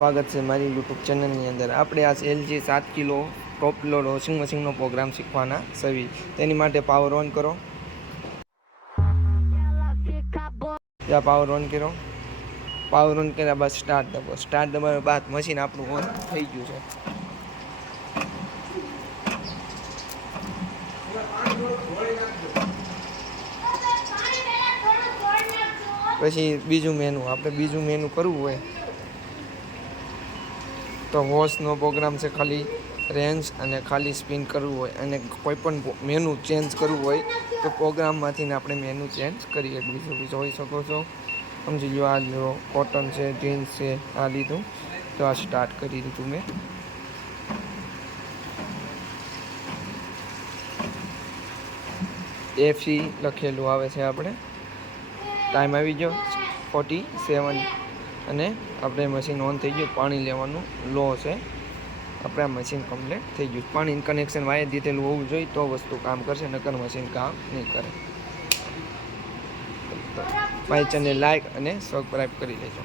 સ્વાગત છે મારી યુટ્યુબ ચેનલની અંદર। આપણે આ LG 7 કિલો ટોપ લોડ વોશિંગ મશીનનો પ્રોગ્રામ શીખવાના સવી। તેની માટે પાવર ઓન કરો। ત્યાં પાવર ઓન કરો। પાવર ઓન કર્યા બાદ સ્ટાર્ટ દબાવો। સ્ટાર્ટ દબાવ્યા બાદ મશીન આપણું ઓન થઈ ગયું છે। પછી બીજું મેનુ, આપણે બીજું મેનુ કરવું હોય તો વોશનો પ્રોગ્રામ છે। ખાલી રેન્જ અને ખાલી સ્પિન કરવું હોય અને કોઈ પણ મેનુ ચેન્જ કરવું હોય તો પ્રોગ્રામમાંથી આપણે મેનુ ચેન્જ કરીએ। બીજું જોઈ શકો છો, સમજી લો। આ લો કોટન છે, જીન્સ છે, આ લીધું તો આ સ્ટાર્ટ કરી દીધું મેં। એફસી લખેલું આવે છે। આપણે ટાઈમ આવી ગયો 47 અને આપણે મશીન ઓન થઈ ગયું। પાણી લેવાનું લો છે, આપણે આ મશીન કમ્પ્લીટ થઈ ગયું। પાણીનું કનેક્શન વાયર દીધેલું હોવું જોઈએ તો વસ્તુ કામ કરશે, નકર મશીન કામ નહીં કરે। મારી ચેનલ લાઈક અને સબસ્ક્રાઈબ કરી લેજો।